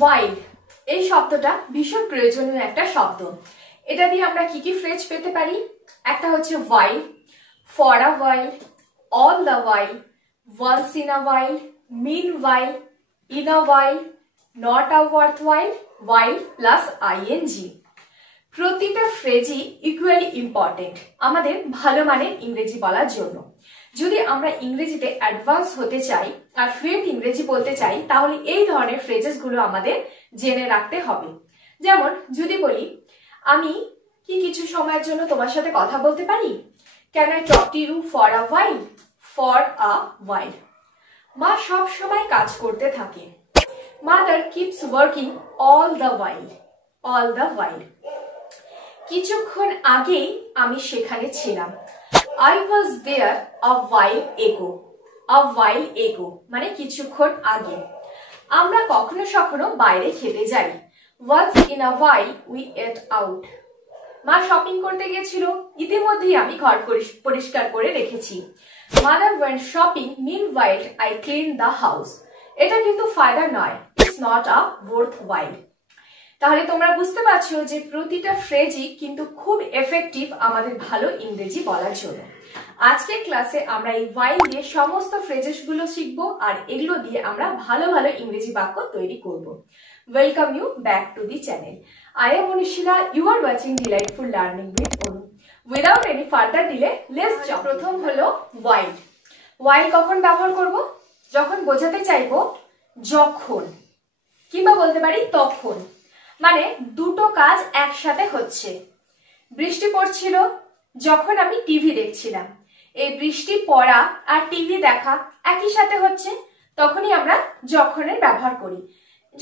while এই শব্দটা ভীষণ প্রয়োজনীয় একটা শব্দ। এটা দিয়ে আমরা কি কি ফ্রেজ পেতে পারি? একটা হচ্ছে while, for a while, all the while, once in a while, meanwhile, in a while, not a worthwhile, while plus ing। প্রতিটা ফ্রেজই ইকুয়ালি ইম্পর্টেন্ট আমাদের ভালো মানের ইংরেজি বলার জন্য। যদি আমরা ইংরেজিতে অ্যাডভান্স হতে চাই আর ফ্লুয়েন্ট ইংরেজি বলতে চাই, তাহলে এই ধরনের ফ্রেজেস গুলো আমাদের জেনে রাখতে হবে। যেমন যদি বলি, আমি কি কিছু সময়ের জন্য তোমার সাথে কথা বলতে পারি? Can I talk to you for a while? For a while। মা সব সময় কাজ করতে থাকে। Mother keeps working all the while, all the while। কিছুক্ষণ আগেই আমি সেখানে ছিলাম। I was there a while ago, a while ago মানে কিছুক্ষণ আগে। আমরা কখনো সখনো বাইরে খেতে যাই। Once in a while we ate out। মা শপিং করতে গেছিল, ইতিমধ্যেই আমি ঘর পরিষ্কার করে রেখেছি। Mother went shopping, meanwhile I cleaned the house। এটা কিন্তু ফায়দা নয়, it's not a worthwhile। তাহলে তোমরা বুঝতে পারছো যে প্রতিটা ফ্রেজই কিন্তু খুব এফেক্টিভ আমাদের ভালো ইংরেজি বলার জন্য। আজকের ক্লাসে আমরা এই while দিয়ে সমস্ত ফ্রেজেস গুলো শিখবো আর এগুলো দিয়ে আমরা ভালো ভালো ইংরেজি বাক্য তৈরি করব। Welcome you back to the channel. I am Anishila, you are watching Delightful Learning with Onu। Without any further delay, let's jump। প্রথম হলো while। while কখন ব্যবহার করব? যখন বোঝাতে চাইবো যখন, কিংবা বলতে পারি তখন, মানে দুটো কাজ একসাথে হচ্ছে। বৃষ্টি পড়ছিল যখন আমি টিভি দেখছিলাম। এই বৃষ্টি পড়া আর টিভি দেখা একই সাথে হচ্ছে, তখনই আমরা যখনের ব্যবহার করি।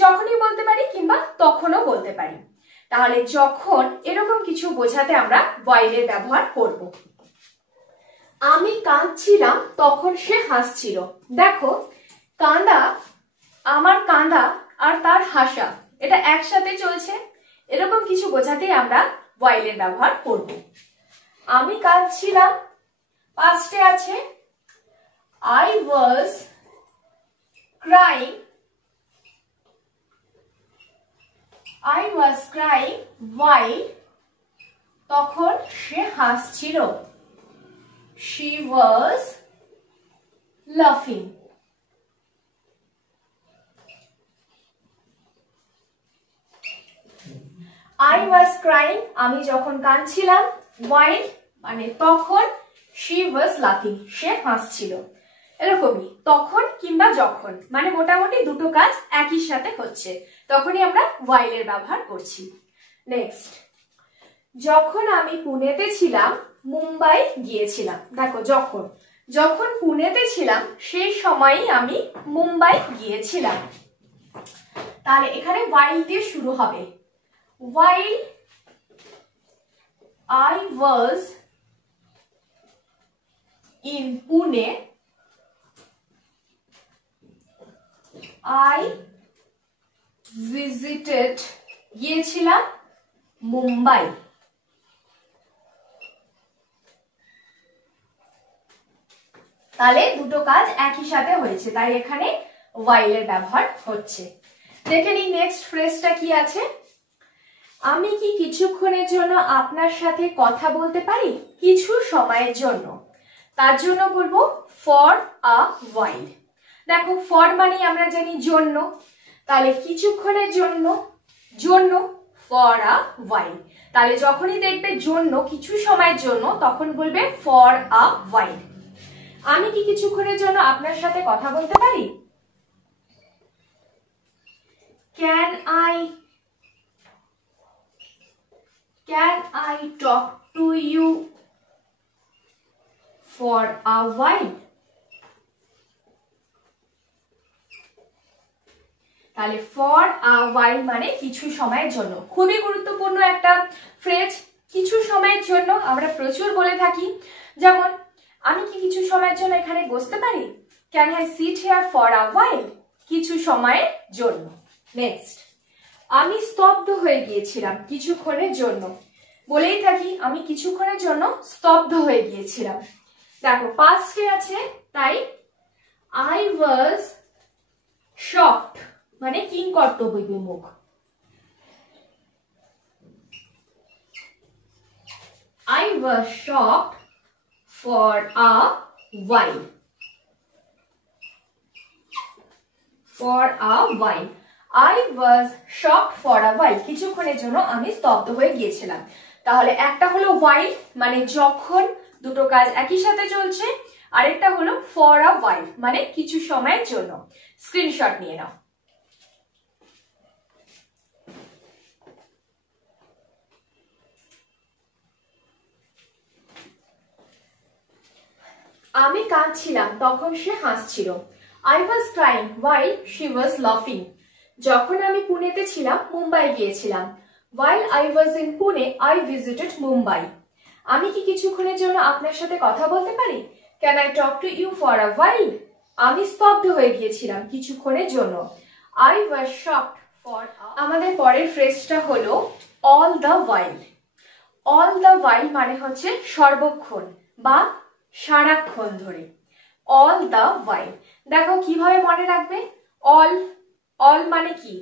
যখনই বলতে পারি কিংবা তখনও বলতে পারি। তাহলে যখন এরকম কিছু বোঝাতে আমরা while এর ব্যবহার করব। আমি কাঁদছিলাম তখন সে হাসছিল। দেখো, কাঁদা, আমার কাঁদা আর তার হাসা এটা একসাথে চলছে। এরকম কিছু বোঝাতেই আমরা while এর ব্যবহার করব। আমি কাঁদছিলাম পাস্টে আছে I was crying, I was crying while তখন সে হাসছিল। She was laughing। I was crying আমি যখন কাঁদছিলাম, while মানে তখন, she was laughing সে হাসছিল। এরকমই তখন কিংবা যখন মানে মোটামুটি দুটো কাজ একই সাথে হচ্ছে, তখনই আমরা while এর ব্যবহার করছি। নেক্সট, যখন আমি পুনেতে ছিলাম মুম্বাই গিয়েছিলাম। দেখো, যখন, যখন পুনেতে ছিলাম সেই সময়ই আমি মুম্বাই গিয়েছিলাম। তাহলে এখানে while দিয়ে শুরু হবে। While I was in Pune, I visited গিয়েছিলাম মুম্বাই। তাহলে দুটো কাজ একই সাথে হয়েছে, তাই এখানে while এর ব্যবহার হচ্ছে। দেখে নিই নেক্সট ফ্রেজটা কি আছে। আমি কি কিছুক্ষণের জন্য আপনার সাথে কথা বলতে পারি? কিছু সময়ের জন্য, তার জন্য বলবো ফর আ while। দেখো, ফর মানে আমরা জানি জন্য, তাহলে কিছুক্ষণের জন্য, জন্য ফর আ while। তাহলে যখনই দেখবে জন্য, কিছু সময়ের জন্য, তখন বলবে ফর আ while। আমি কি কিছুক্ষণের জন্য আপনার সাথে কথা বলতে পারি? Can I talk to you for a while? তাহলে for a while মানে কিছু সময়ের জন্য। খুবই গুরুত্বপূর্ণ একটা ফ্রেজ। কিছু সময়ের জন্য আমরা প্রচুর বলে থাকি। যেমন, আমি কি কিছু সময়ের জন্য এখানে বসতে পারি? Can I sit here for a while? কিছু সময়ের জন্য। নেক্সট, আমি স্তব্ধ হয়ে গিয়েছিলাম কিছুক্ষণের জন্য। বলেই থাকি আমি কিছুক্ষণের জন্য স্তব্ধ হয়ে গিয়েছিলাম। দেখো, পাস্টে আছে, তাই I was shocked মানে কিংকর্তব্য বিমুখ। I was shocked for a while. For a while. I was shocked for a while. কিছুক্ষণের জন্য আমি স্তব্ধ হয়ে গিয়েছিলাম। তাহলে একটা হলো while মানে যখন, দুটো কাজ একই সাথে চলছে। আরেকটা হলো for a while মানে কিছু সময়ের জন্য। স্ক্রিনশট নিয়ে নাও। আমি কাঁদছিলাম তখন সে হাসছিল। I was crying while she was laughing. যখন আমি পুনেতে ছিলাম মুম্বাই গিয়েছিলাম। While I was in Pune, I visited Mumbai. আমি কি কিছুক্ষণের জন্য আপনার সাথে কথা বলতে পারি? Can I talk to you for a while? আমি স্তব্ধ হয়ে গিয়েছিলাম কিছুক্ষণের জন্য। I was shocked for a... আমাদের পরের ফ্রেজটা হলো all the while. All the while মানে হচ্ছে সর্বক্ষণ বা সারাক্ষণ ধরে। All the while দেখো কিভাবে মনে রাখবে। all মানে কি?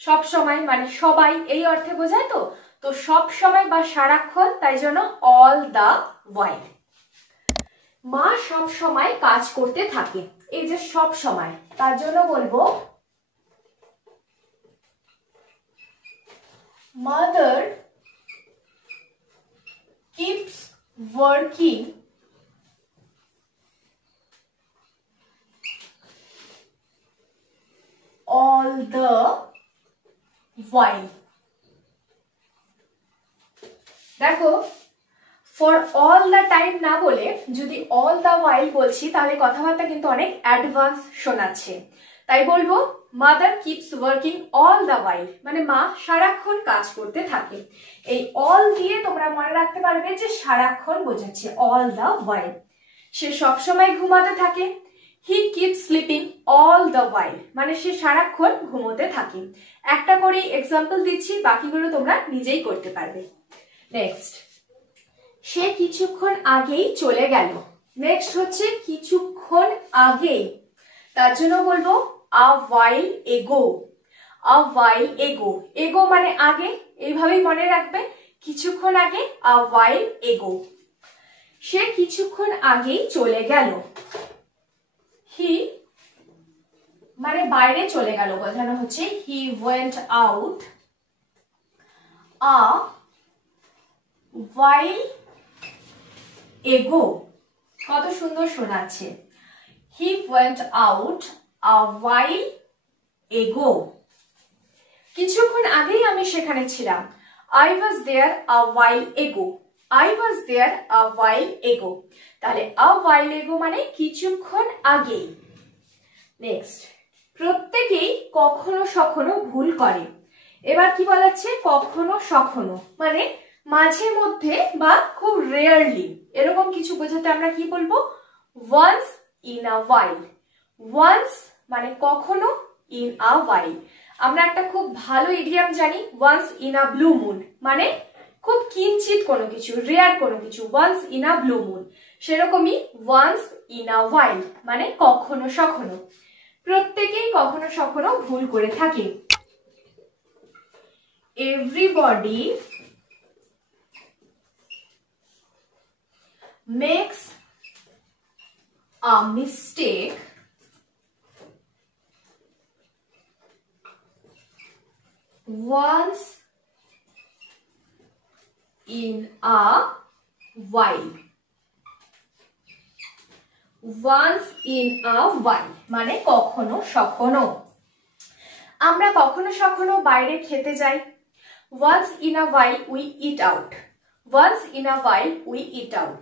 সব সময় মানে সবাই এই অর্থে বোঝায় তো। তো সব সময় বা সারাক্ষণ, তাই জন্য all the while। মা সব সময় কাজ করতে থাকে। এই যে সব সময়, তার জন্য বলবো mother keeps working all the while। দেখো for all the time না বলে যদি all the while বলছি তাহলে কথাবার্তা কিন্তু অনেক অ্যাডভান্স শোনাচ্ছে। তাই বলবো mother keeps working all the while মানে মা সারাক্ষণ কাজ করতে থাকে। এই all দিয়ে তোমরা মনে রাখতে পারবে যে সারাক্ষণ বোঝাচ্ছে all the while। সে সব সময় ঘুমাতে থাকে। He keeps sleeping all the while মানে সে সারাক্ষণ ঘুমোতে থাকে। একটা করে এক্সাম্পল দিচ্ছি, বাকিগুলো তোমরা নিজেই করতে পারবে। নেক্সট, সে কিছুক্ষণ আগেই চলে গেল। নেক্সট হচ্ছে কিছুক্ষণ আগেই, তার জন্য বলবো a while ago। a while ago, ago মানে আগে, এইভাবেই মনে রাখবে। কিছুক্ষণ আগে a while ago। সে কিছুক্ষণ আগেই চলে গেল। He মানে বাইরে চলে গেল বোঝানো হচ্ছে he went out a while ago। কত সুন্দর শোনাচ্ছে। He went out a while ago। কিছুক্ষণ আগেই আমি সেখানে ছিলাম। I was there a while ago। I was there a while ago। তাহলে a while ago মানে কিছুক্ষণ আগেই। নেক্সট, প্রত্যেকেই কখনো সখনো ভুল করে। এবার কি বলাচ্ছে? কখনো সখনো মানে মাঝে মধ্যে বা খুব রেয়ারলি, এরকম কিছু বোঝাতে আমরা কি বলবো? once in a while। once মানে কখনো, in a while আমরা একটা খুব ভালো ইডিয়াম জানি, once in a blue moon মানে খুব কিঞ্চিত কোনো কিছু, রেয়ার কোনো কিছু, once in a blue moon। সেরকমই once in a while মানে কখনো সখনো। প্রত্যেকেই কখনো সখনো ভুল করে থাকে। everybody makes a mistake once in a while। once in a while মানে কখনো সখনো। আমরা কখনো সখনো বাইরে খেতে যাই। once in a while we eat out। once in a while we eat out।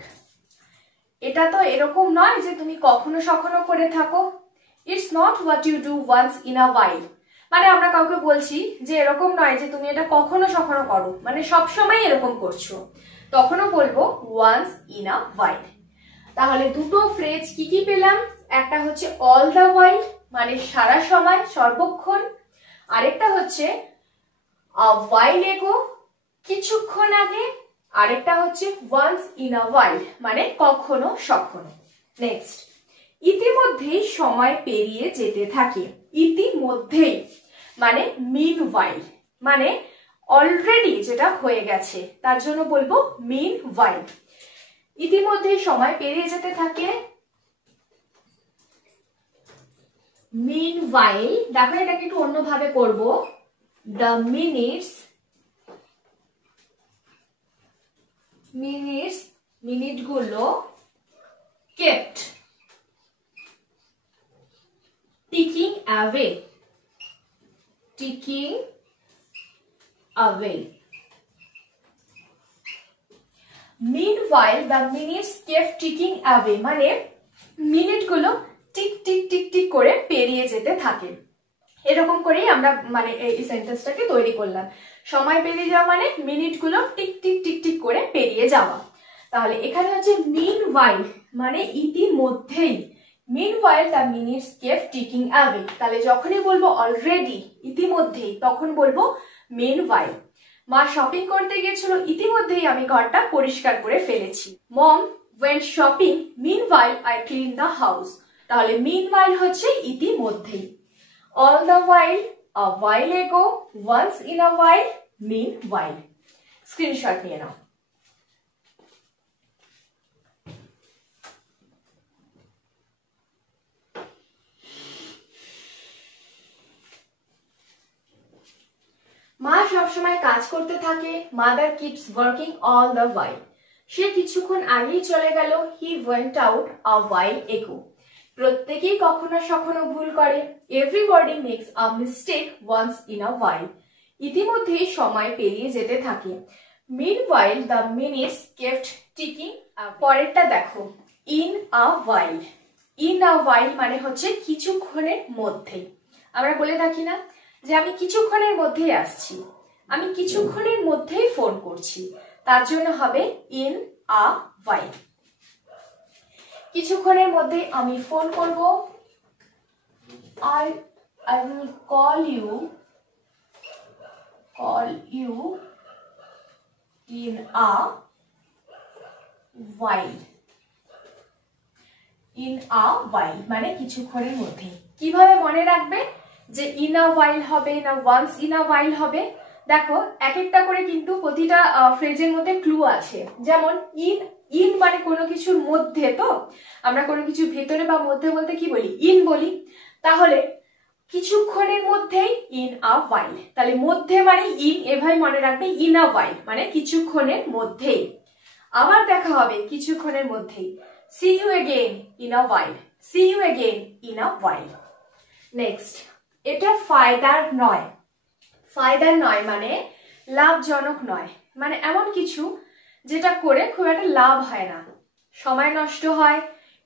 এটা তো এরকম নয় যে তুমি কখনো সখনো করে থাকো। it's not what you do once in a while মানে আমরা কাউকে বলছি যে এরকম নয় যে তুমি এটা কখনো সখনো করো, মানে সব সময় এরকম করছো, তখনও বলবো once in a while। তাহলে দুটো ফ্রেজ কি কি পেলাম? একটা হচ্ছে all the while মানে সারা সময়, সর্বক্ষণ। আরেকটা হচ্ছে a while ago কিছুক্ষণ আগে। আরেকটা হচ্ছে once in a while মানে কখনো সখনো। নেক্সট, ইতিমধ্যেই সময় পেরিয়ে যেতে থাকে। ইতিমধ্যেই মানে meanwhile, মানে অলরেডি যেটা হয়ে গেছে তার জন্য বলবো meanwhile। ইতিমধ্যে সময় পেরিয়ে যেতে থাকে, meanwhile। দেখো এটাকে একটু অন্যভাবে করব, the মিনিটগুলো kept ticking away, meanwhile the minutes kept ticking away, মানে মিনিটগুলো টিক টিক টিক টিক করে পেরিয়ে যেতে থাকে। এরকম করেই আমরা মানে এই সেন্টেন্সটাকে তৈরি করলাম। সময় পেরিয়ে যাওয়া মানে মিনিটগুলো টিক টিক টিক টিক করে পেরিয়ে যাওয়া। তাহলে এখানে হচ্ছে meanwhile মানে ইতিমধ্যেই, meanwhile the minutes kept ticking away। তাহলে যখনই বলবো অলরেডি ইতিমধ্যেই তখন বলবো meanwhile। মা শপিং করতে গিয়েছিল, ইতিমধ্যেই আমি ঘরটা পরিষ্কার করে ফেলেছি। মম went shopping, meanwhile I cleaned the house। তাহলে meanwhile হচ্ছে ইতিমধ্যেই। all the while, a while ago, once in a while, meanwhile। Screenshot নিয়ে নাও। মা সবসময় কাজ করতে থাকে, mother keeps working all the while. সে কিছুক্ষণ আগেই চলে গেল, হি ওয়েন্ট আউট আ ওয়াইল এগো। প্রত্যেকেই কখনো সখনো ভুল করে, everybody makes a mistake once in a while. ইতিমধ্যেই সময় পেরিয়ে যেতে থাকে, meanwhile the minutes kept ticking. পরেরটা দেখো, in a while. In a ওয়াইল মানে হচ্ছে কিছুক্ষণের মধ্যে। আমরা বলে থাকি না যে আমি কিছুক্ষণের মধ্যেই আসছি, আমি কিছুক্ষণের মধ্যেই ফোন করছি, তার জন্য হবে ইন আ ওয়াইল। কিছুক্ষণের মধ্যে আমি ফোন করব, I will call you in a while। in a while মানে কিছুক্ষণের মধ্যে। কিভাবে মনে রাখবে যে ইন আ ওয়াইল হবে না ওয়ান্স ইন আ ওয়াইল হবে? দেখো এক একটা করে কিন্তু প্রতিটা ফ্রেজের মধ্যে ক্লু আছে। যেমন ইন মানে কোনো কিছুর মধ্যে, তো আমরা কোনো কিছু ভেতরে বা মধ্যে বলতে কি বলি? ইন বলি। তাহলে কিছুক্ষণের মধ্যেই ইন আ ওয়াইল, তাহলে মধ্যে মানে ইন, এভাবে মনে রাখবে ইন আ ওয়াইল মানে কিছুক্ষণের মধ্যেই। আবার দেখা হবে কিছুক্ষণের মধ্যেই, see you again in a while, see you again in a while. Next, এটা ফায়দার নয়। ফায়দার নয় মানে লাভজনক নয়, মানে এমন কিছু যেটা করে খুব একটা লাভ হয় না, সময় নষ্ট হয়,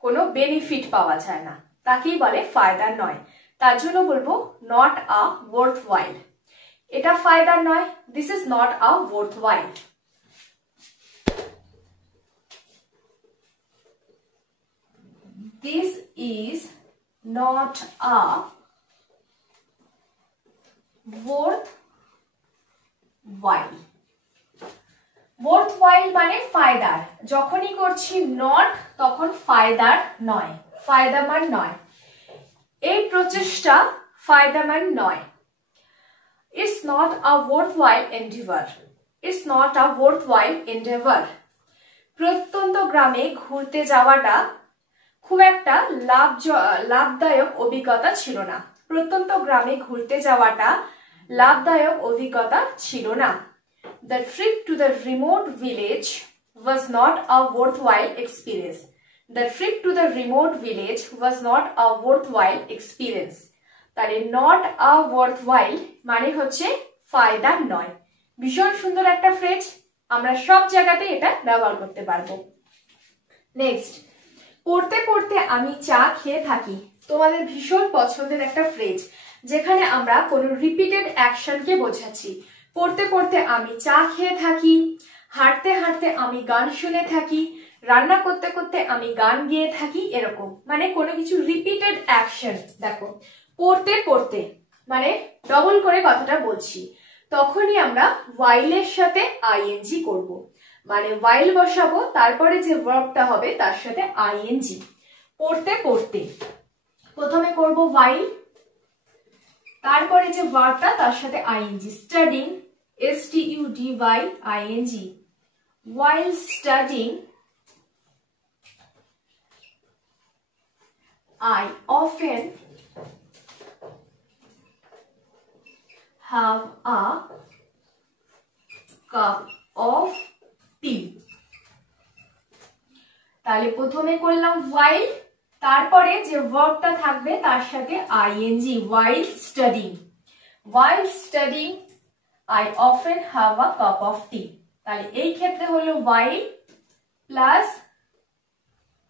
কোনো বেনিফিট পাওয়া যায় না, তাকেই বলে ফায়দার নয়। তার জন্য বলবো নট আ ওয়ার্থ ওয়াইল। এটা ফায়দার নয়, this is not a worth while. This is not a worth while। worth while মানে ফায়দার। যখনই করছি নট তখন ফায়দার নয়, ফায়দামান নয়। এই প্রচেষ্টা ফায়দামান নয়। It's not a worthwhile endeavor. It's not a worthwhile endeavor। প্রত্যন্ত গ্রামে ঘুরতে যাওয়াটা খুব একটা লাভদায়ক অভিজ্ঞতা ছিল না। প্রত্যন্ত গ্রামে ঘুরতে যাওয়াটা লাভদায়ক অভিজ্ঞতা ছিল না। The trip to the remote village was not a worthwhile experience। The trip to the remote village was not a worthwhile experience। তাহলে not a worthwhile মানে হচ্ছে ফায়দার নয়। ভীষণ সুন্দর একটা ফ্রেজ, আমরা সব জায়গাতে এটা ব্যবহার করতে পারবো। নেক্সট, পড়তে পড়তে আমি চা খেয়ে থাকি। তোমাদের ভীষণ পছন্দের একটা ফ্রেজ, যেখানে আমরা কোনো রিপিটেড অ্যাকশনকে বোঝাচ্ছি। পড়তে পড়তে আমি চা খেয়ে থাকি, হাঁটতে হাঁটতে আমি গান শুনে থাকি, রান্না করতে করতে আমি গান গেয়ে থাকি, এরকম মানে কোনো কিছু রিপিটেড অ্যাকশন। দেখো পড়তে পড়তে মানে ডবল করে কথাটা বলছি, তখনই আমরা ওয়াইলের সাথে আইএনজি করব, মানে ওয়াইল বসাবো, তারপরে যে ভার্বটা হবে তার সাথে আইএনজি। পড়তে পড়তে প্রথমে করব ওয়াইল, তারপরে যে ভার্বটা তার সাথে ING, studying, STUDYING, while studying I often have a cup of tea. তাহলে প্রথমে করলাম while, তারপরে যে ভার্বটা থাকবে তার সাথে ING, while studying. While studying I often have a cup of tea. তাহলে এই ক্ষেত্রে হলো while plus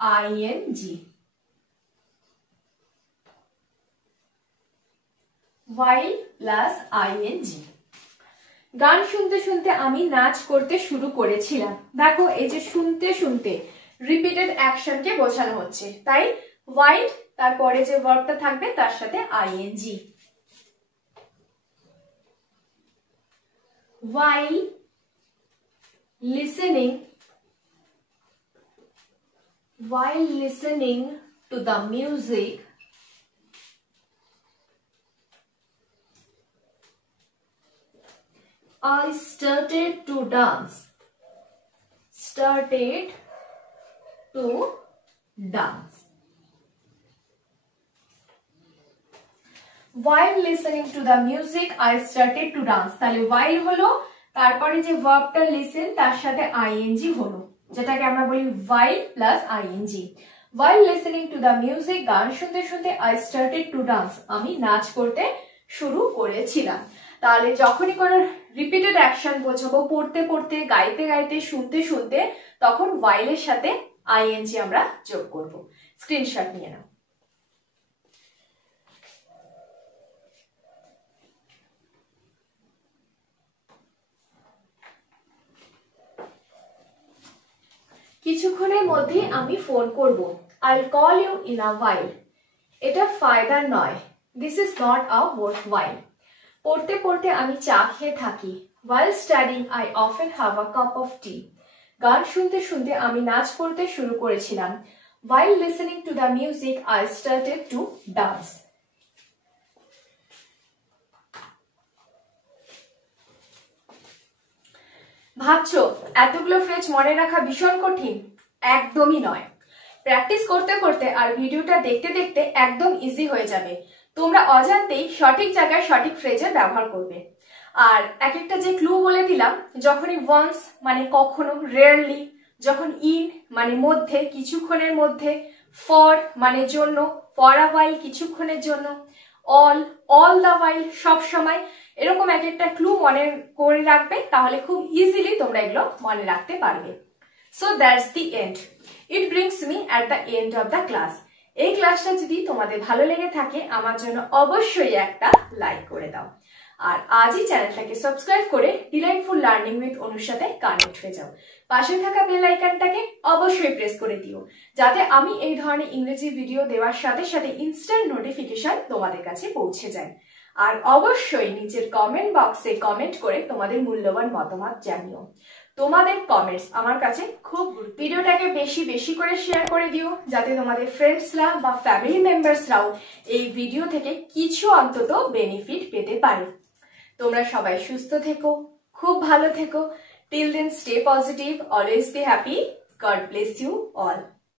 ING, while plus ING. গান শুনতে শুনতে আমি নাচ করতে শুরু করেছিলাম। দেখো এই যে শুনতে শুনতে রিপিটেড অ্যাকশনকে বোঝানো হচ্ছে, তাই while তারপরে যে ভার্বটা থাকবে তার সাথে ING. While listening to the music I started to dance. While listening to the music I started to dance. তাহলে while হলো, তারপরে যে ভার্বটা listen তার সাথে আইএনজি হলো, যেটাকে আমরা বলি while plus ING. While listening to the music, গান শুনতে শুনতে I started to dance, আমি নাচ করতে শুরু করেছিলাম। তাহলে যখনই কোনো রিপিটেড অ্যাকশন বোঝাবো, পড়তে পড়তে, গাইতে গাইতে, শুনতে শুনতে, তখন while এর সাথে আইএনজি আমরা যোগ করব। স্ক্রিনশট নিয়ে নাও। কিছুক্ষণের মধ্যে আমি ফোন করব। I'll call you in a while. এটা ফায়দার নয়। This is not a worthwhile. পড়তে পড়তে আমি চা খেয়ে থাকি। While studying I often have a cup of tea. গান শুনতে শুনতে আমি নাচ করতে শুরু করেছিলাম। While listening to the music I started to dance. ভাবছো এতগুলো ফ্রেজ মনে রাখা ভীষণ কঠিন? একদমই নয়। প্র্যাকটিস করতে করতে আর ভিডিওটা দেখতে দেখতে একদম ইজি হয়ে যাবে। তোমরা অজান্তেই সঠিক জায়গায় সঠিক ফ্রেজের ব্যবহার করবে। আর এক একটা যে ক্লু বলে দিলাম, যখনই ওয়ান্স মানে কখনো, রেয়ারলি, যখন ইন মানে মধ্যে, কিছুক্ষণের মধ্যে, ফর মানে জন্য, ফর আ ওয়াইল কিছুক্ষণের জন্য, অল দ্য ওয়াইল সব সময়, এরকম এক একটা ক্লু মনে করে রাখবে, তাহলে খুব ইজিলি তোমরা এগুলো মনে রাখতে পারবে। So that's the end. It brings me at the end of the class. এই ক্লাসটা যদি তোমাদের ভালো লেগে থাকে আমার জন্য অবশ্যই একটা লাইক করে দাও। আর আজই চ্যানেলটাকে সাবস্ক্রাইব করে ডিলাইটফুল লার্নিং উইথ অনুর সাথে কানেক্ট হয়ে যাও। পাশে থাকা বেল আইকনটাকে অবশ্যই প্রেস করে দিও, যাতে আমি এই ধরনের ইংরেজি ভিডিও দেওয়ার সাথে সাথে ইনস্ট্যান্ট নোটিফিকেশন তোমাদের কাছে পৌঁছে যায়। আর অবশ্যই নিচের কমেন্ট বক্সে কমেন্ট করে তোমাদের মূল্যবান মতামত জানিও। তোমাদের কমেন্টস আমার কাছে খুব। ভিডিওটাকে বেশি বেশি করে শেয়ার করে দিও, যাতে তোমাদের ফ্রেন্ডসরা বা ফ্যামিলি মেম্বার্সরাও এই ভিডিও থেকে কিছু অন্তত বেনিফিট পেতে পারে। তোমরা সবাই সুস্থ থেকো, খুব ভালো থেকো। Till then stay positive, always be happy. God bless you all.